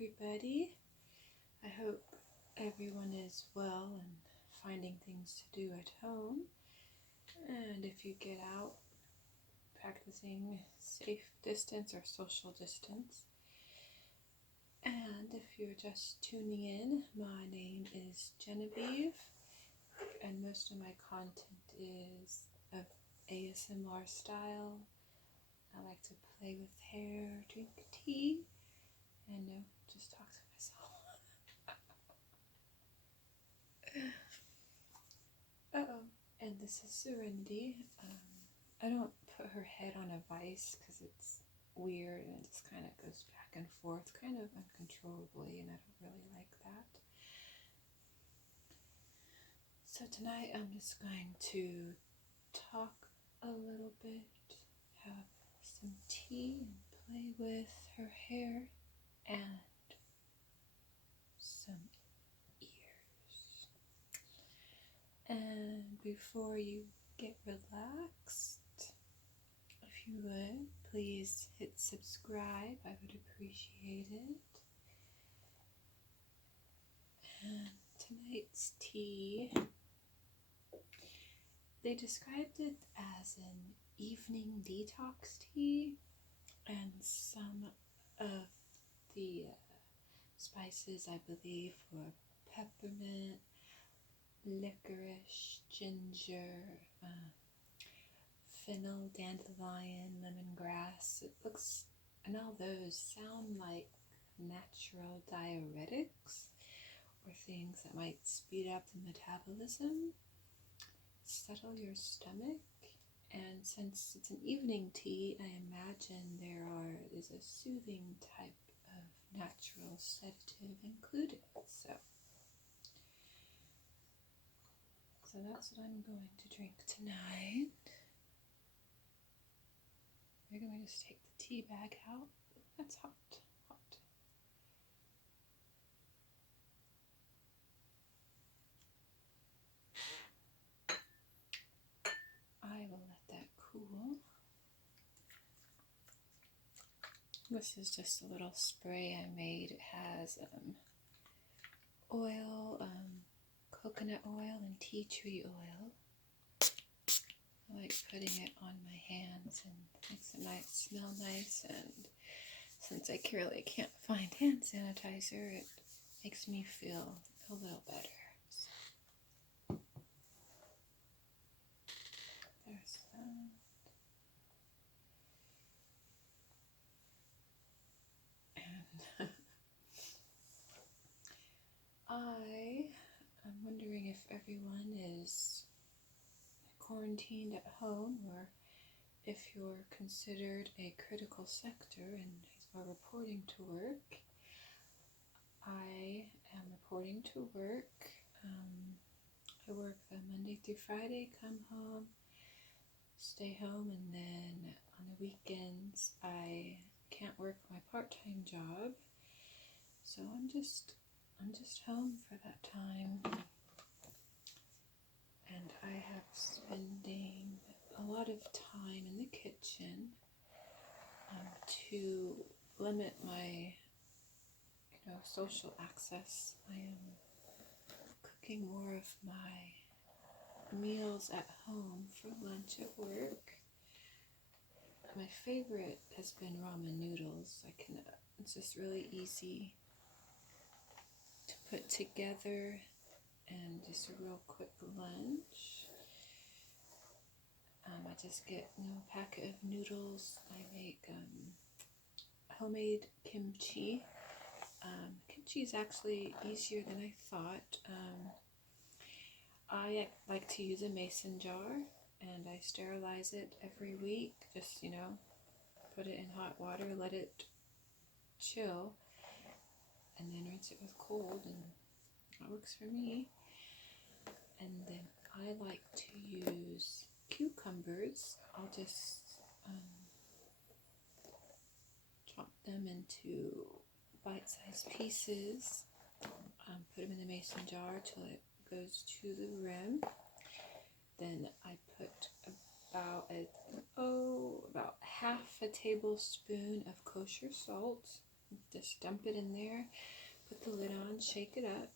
everybody. I hope everyone is well and finding things to do at home. And if you get out, practicing safe distance or social distance. And if you're just tuning in, my name is Genevieve, and most of my content is of ASMR style. I like to play with hair, drink tea, and just talk to myself. And this is Serenity. I don't put her head on a vice because it's weird and it just kind of goes back and forth kind of uncontrollably, and I don't really like that. So tonight I'm just going to talk a little bit, have some tea, and play with her hair and some ears. And before you get relaxed, if you would, please hit subscribe. I would appreciate it. And tonight's tea, they described it as an evening detox tea, and some of the spices, I believe, were peppermint, licorice, ginger, fennel, dandelion, lemongrass. It looks, and all those sound like natural diuretics or things that might speed up the metabolism, settle your stomach. And since it's an evening tea, I imagine there is a soothing type of natural sedative included. So that's what I'm going to drink tonight. We're going to just take the tea bag out. That's hot. I will let that cool. This is just a little spray I made. It has oil, coconut oil and tea tree oil. I like putting it on my hands and makes it smell nice, and since I really can't find hand sanitizer, it makes me feel a little better. So, there's that. And I'm wondering if everyone is quarantined at home, or if you're considered a critical sector and are reporting to work. I am reporting to work. I work Monday through Friday, come home, stay home, and then on the weekends I can't work my part-time job, so I'm just home for that time. And I have spending a lot of time in the kitchen to limit my social access. I am cooking more of my meals at home for lunch at work. My favorite has been ramen noodles. It's just really easy to put together and just a real quick lunch. I just get a packet of noodles. I make homemade kimchi. Kimchi is actually easier than I thought. I like to use a mason jar, and I sterilize it every week. Just, put it in hot water, let it chill, and then rinse it with cold, and that works for me. And then I like to use cucumbers. I'll just chop them into bite-sized pieces, put them in the mason jar till it goes to the rim. Then I put about half a tablespoon of kosher salt, Just dump it in there, put the lid on, shake it up,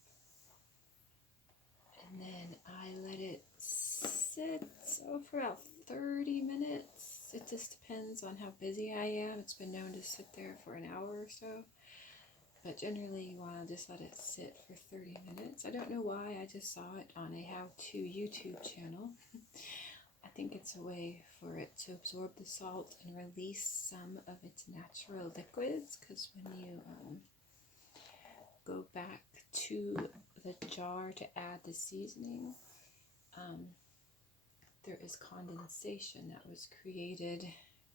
and then I let it sit for about 30 minutes. It just depends on how busy I am. It's been known to sit there for an hour or so, but generally you want to just let it sit for 30 minutes. I don't know why, I just saw it on a how-to YouTube channel. I think it's a way for it to absorb the salt and release some of its natural liquids, because when you go back to the jar to add the seasoning, there is condensation that was created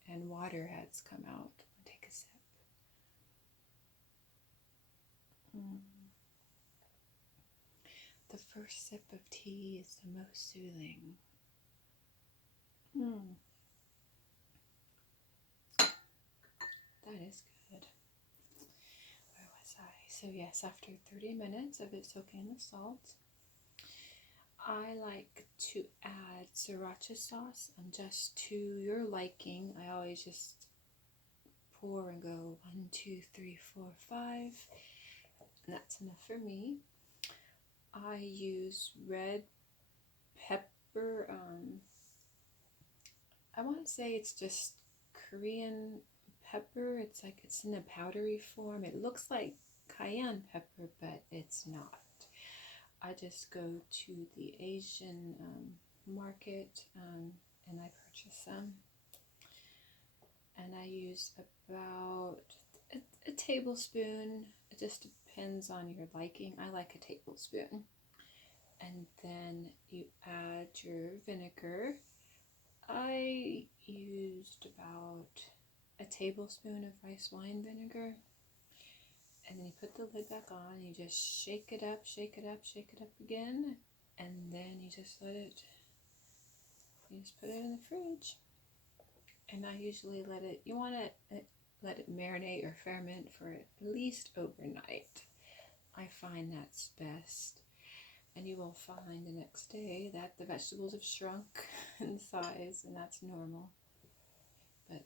and water has come out. Take a sip. The first sip of tea is the most soothing. That is good. Where was I? So yes, after 30 minutes of it soaking in the salt, I like to add sriracha sauce, and just to your liking. I always just pour and go 1, 2, 3, 4, 5, and that's enough for me. I use red pepper. I want to say it's just Korean pepper. It's like it's in a powdery form. It looks like cayenne pepper, but it's not. I just go to the Asian market and I purchase them. And I use about a tablespoon. It just depends on your liking. I like a tablespoon. And then you add your vinegar. I used about a tablespoon of rice wine vinegar. And then you put the lid back on, you just shake it up, shake it up, shake it up again, and then you just put it in the fridge. And I usually you want to let it marinate or ferment for at least overnight. I find that's best. And you will find the next day that the vegetables have shrunk in size, and that's normal. But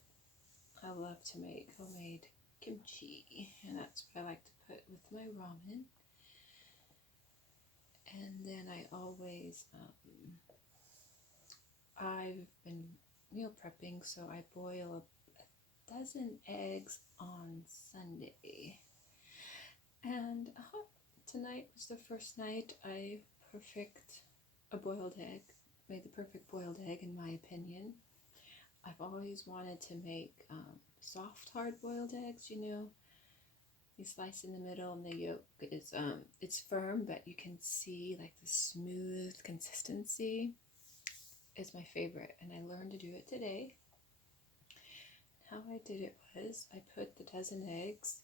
I love to make homemade kimchi, and that's what I like to put with my ramen. And then I always, I've been meal prepping, so I boil a dozen eggs on Sunday. And tonight was the first night I made the perfect boiled egg in my opinion. I've always wanted to make soft hard-boiled eggs, you slice in the middle and the yolk is it's firm, but you can see like the smooth consistency is my favorite, and I learned to do it today. How I did it was I put the dozen eggs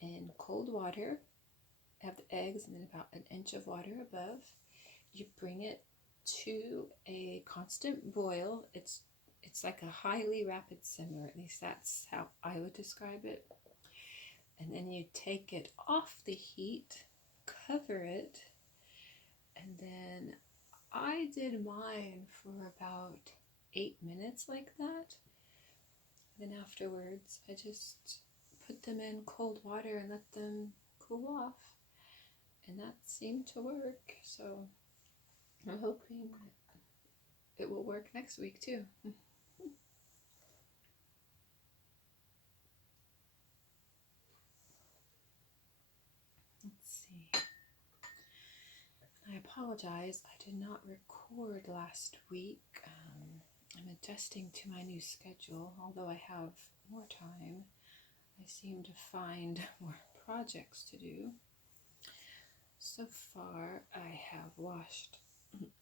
in cold water, have the eggs and then about an inch of water above. You bring it to a constant boil. It's like a highly rapid simmer, at least that's how I would describe it. And then you take it off the heat, cover it, and then I did mine for about 8 minutes like that. Then afterwards, I just put them in cold water and let them cool off. And that seemed to work, so I'm hoping it will work next week too. Let's see. I apologize, I did not record last week. I'm adjusting to my new schedule. Although I have more time, I seem to find more projects to do. So far, I have washed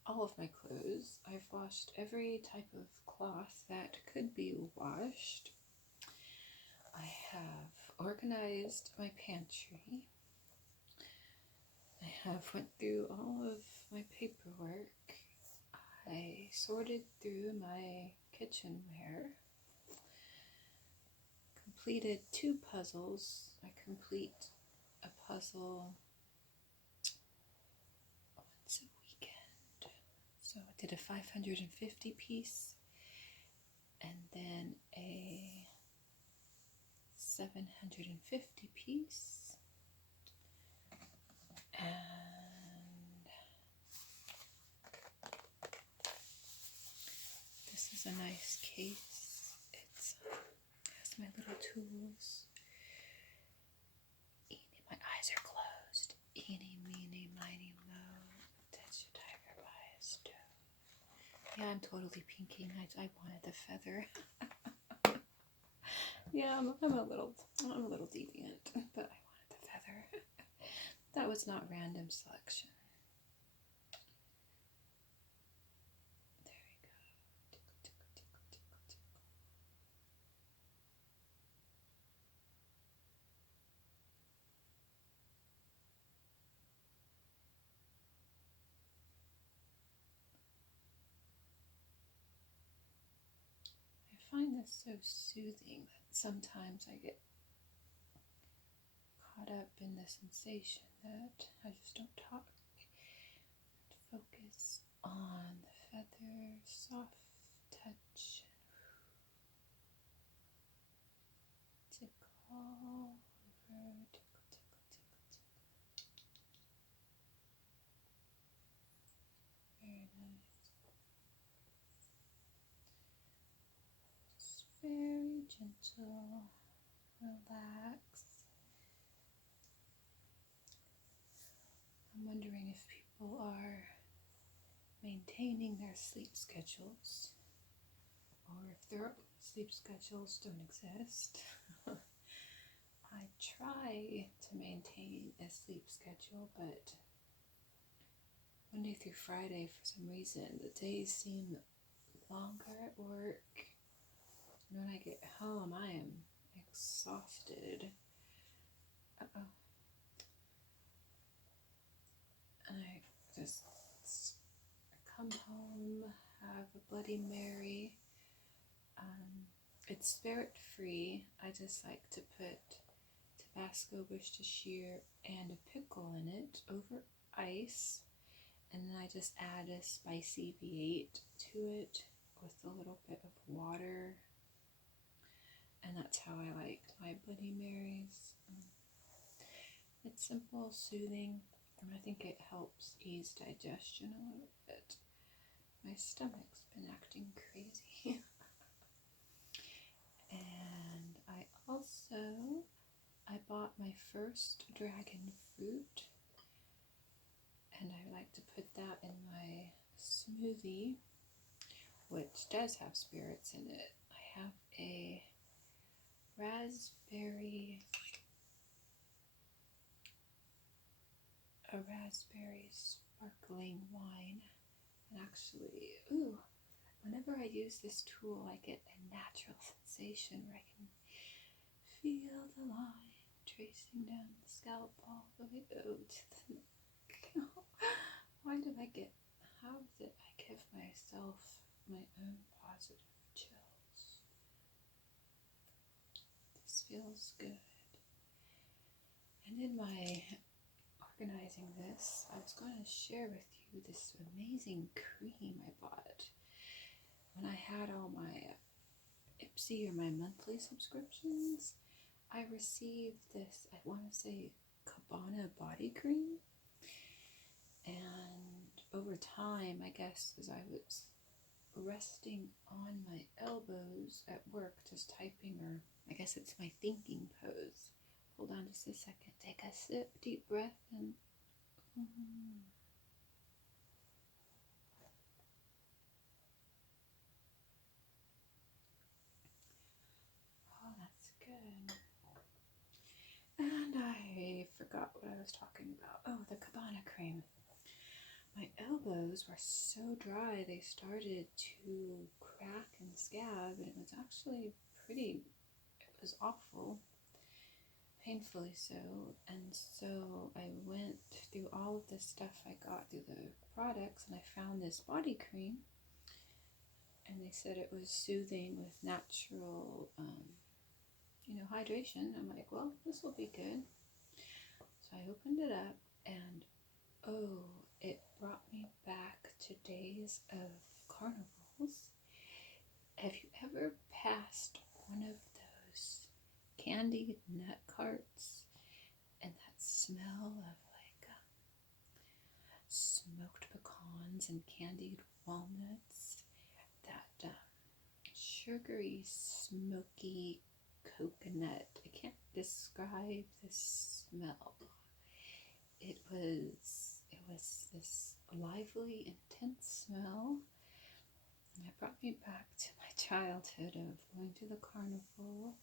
all of my clothes. I've washed every type of cloth that could be washed. I have organized my pantry. I have went through all of my paperwork. I sorted through my kitchenware. Completed 2 puzzles. I complete a puzzle once a weekend. So I did a 550 piece and then a 750 piece. And this is a nice case. It has my little tools. My eyes are closed. Eeny, meeny, miny, moe. That's your tiger by his toe. Yeah, I'm totally pinking. I wanted the feather. Yeah, I'm a little deviant, but I wanted the feather. That was not random selection. There we go. Tickle, tickle, tickle, tickle, tickle. I find this so soothing that sometimes I get caught up in the sensation that I just don't talk. Focus on the feather, soft touch, tickle over, tickle, tickle, tickle, tickle. Very nice. Just very gentle, relax. I'm wondering if people are maintaining their sleep schedules, or if their sleep schedules don't exist. I try to maintain a sleep schedule, but Monday through Friday, for some reason, the days seem longer at work. And when I get home, I am exhausted. Uh-oh. And I just come home, have a Bloody Mary. It's spirit free. I just like to put Tabasco, Worcestershire, and a pickle in it over ice. And then I just add a spicy V8 to it with a little bit of water. And that's how I like my Bloody Marys. It's simple, soothing, and I think it helps ease digestion a little bit. My stomach's been acting crazy. And I bought my first dragon fruit, and I like to put that in my smoothie, which does have spirits in it. I have a raspberry sparkling wine. And actually, whenever I use this tool, I get a natural sensation where I can feel the line tracing down the scalp all the way to the neck. How is it I give myself my own positive chills? This feels good. And in my organizing this, I was going to share with you this amazing cream I bought when I had all my Ipsy or my monthly subscriptions. I received this, I want to say, Cabana body cream. And over time, I guess, as I was resting on my elbows at work, just typing, or I guess it's my thinking pose. Hold on just a second. Take a sip, deep breath, and oh, that's good. And I forgot what I was talking about. Oh, the Cabana cream. My elbows were so dry, they started to crack and scab, and it was actually it was awful, painfully so. And so I went through all of this stuff I got through the products, and I found this body cream, and they said it was soothing with natural, hydration. I'm like, well, this will be good. So I opened it up, and it brought me back to days of carnivals. Have you ever passed one of those candied nut carts and that smell of like smoked pecans and candied walnuts, that sugary, smoky coconut. I can't describe the smell. It was this lively, intense smell, and it brought me back to my childhood of going to the carnival.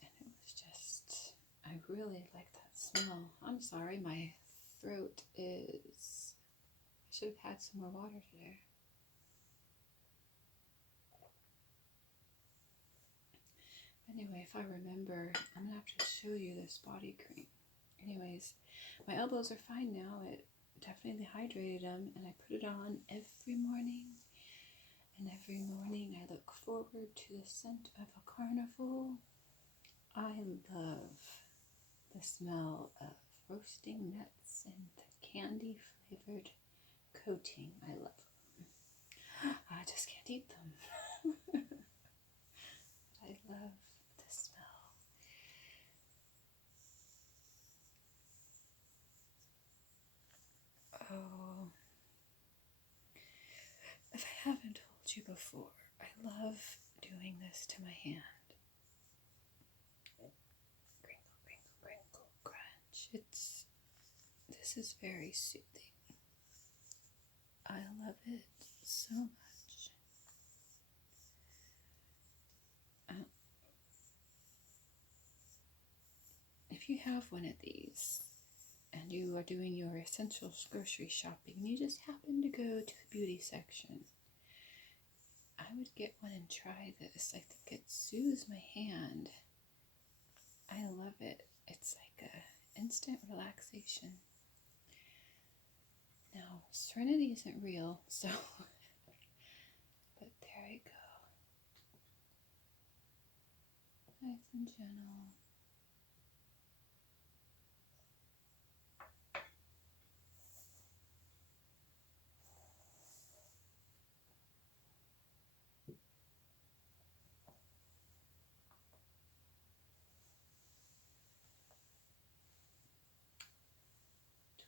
And it was just, I really like that smell. I'm sorry, my throat is, I should have had some more water today. Anyway, if I remember, I'm gonna have to show you this body cream. Anyways, my elbows are fine now. It definitely hydrated them, and I put it on every morning. And every morning I look forward to the scent of a carnival. I love the smell of roasting nuts and the candy flavored coating. I love them. I just can't eat them. But I love the smell. Oh, if I haven't told you before, I love doing this to my hand. Crinkle, crinkle, crinkle, crunch. This is very soothing. I love it so much. If you have one of these and you are doing your essentials grocery shopping and you just happen to go to the beauty section, I would get one and try this. I think it soothes my hand. I love it. It's like a instant relaxation. Now, Serenity isn't real, so but there I go. Nice and gentle.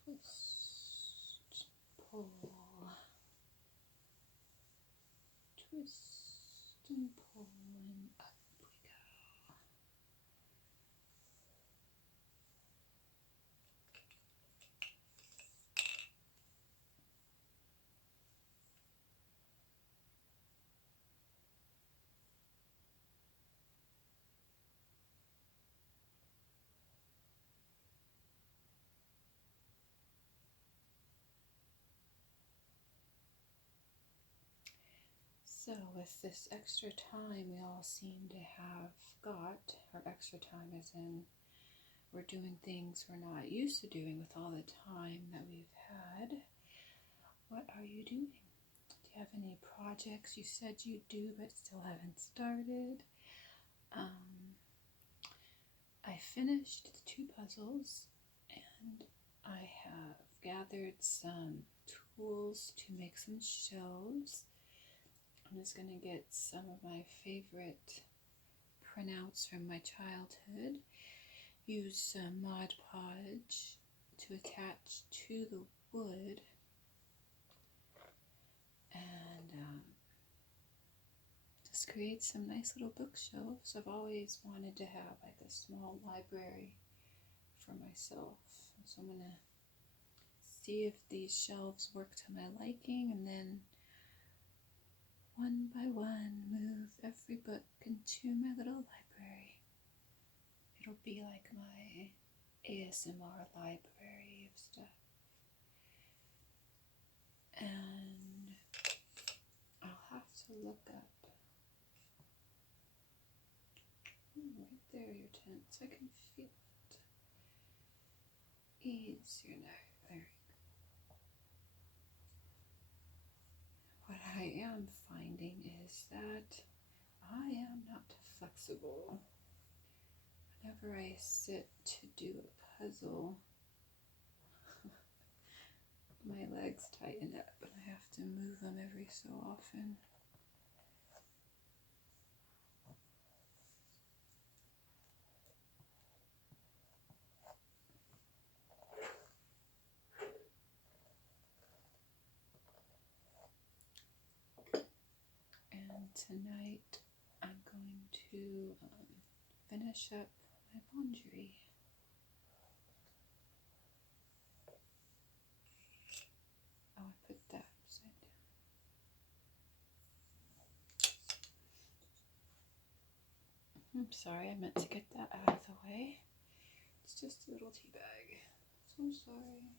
Twist, pull, twist and pull, and up we go. So with this extra time we all seem to have got, or extra time as in we're doing things we're not used to doing with all the time that we've had, what are you doing? Do you have any projects you said you do but still haven't started? I finished the 2 puzzles and I have gathered some tools to make some shelves. I'm just going to get some of my favorite printouts from my childhood, use some Mod Podge to attach to the wood, and just create some nice little bookshelves. I've always wanted to have like a small library for myself, so I'm going to see if these shelves work to my liking, and then one by one move every book into my little library. It'll be like my ASMR library of stuff. And I'll have to look up. Right there, your tent, so I can feel it. Ease your neck. There you go. What I am finding is that I am not flexible. Whenever I sit to do a puzzle, my legs tighten up and I have to move them every so often. And tonight I'm going to finish up my laundry. Oh, I put that upside down. I'm sorry, I meant to get that out of the way. It's just a little tea bag. So I'm sorry.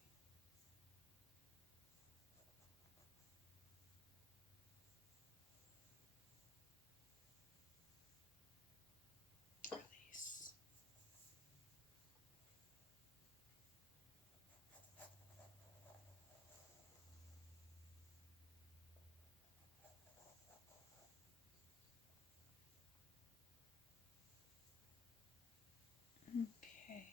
Release. Okay.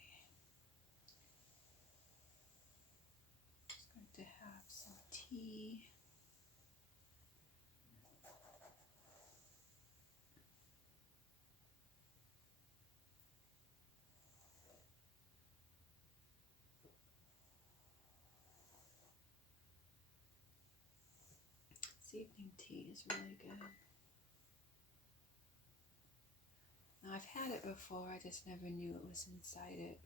Just going to have some tea. This evening tea is really good. Now, I've had it before, I just never knew it was inside it.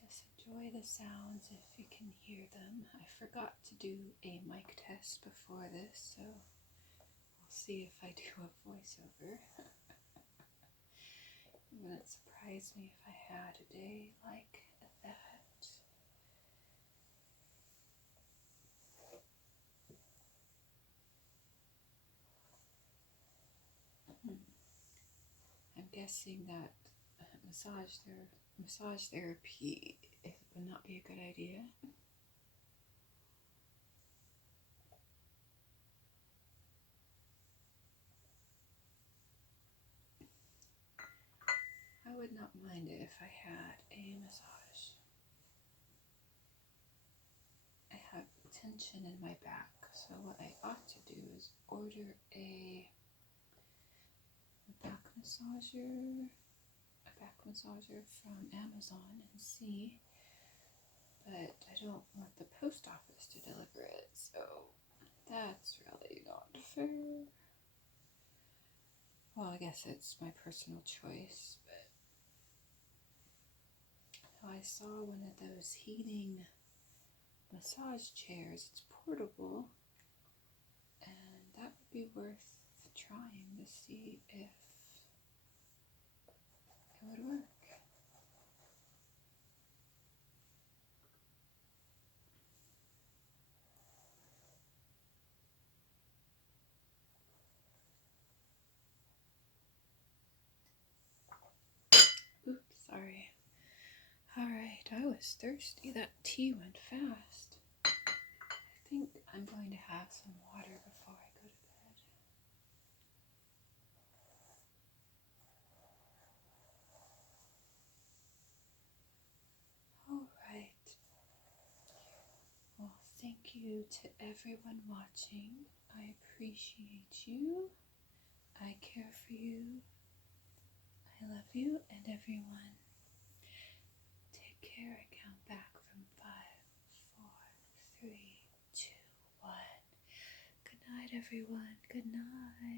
Just enjoy the sounds if you can hear them. I forgot to do a mic test before this, so we'll see if I do a voiceover. It wouldn't surprise me if I had a day like that. I'm guessing that massage therapy would not be a good idea. I would not mind it if I had a massage. I have tension in my back, so what I ought to do is order a back massager from Amazon and see, but I don't want the post office to deliver it, so that's really not fair. Well, I guess it's my personal choice, but I saw one of those heating massage chairs. It's portable, and that would be worth trying to see if it would work. Oops, sorry. Alright, I was thirsty. That tea went fast. I think I'm going to have some water before I go to bed. Alright. Well, thank you to everyone watching. I appreciate you. I care for you. I love you, and everyone. Take care. I count back from 5, 4, 3, 2, 1. Good night, everyone. Good night.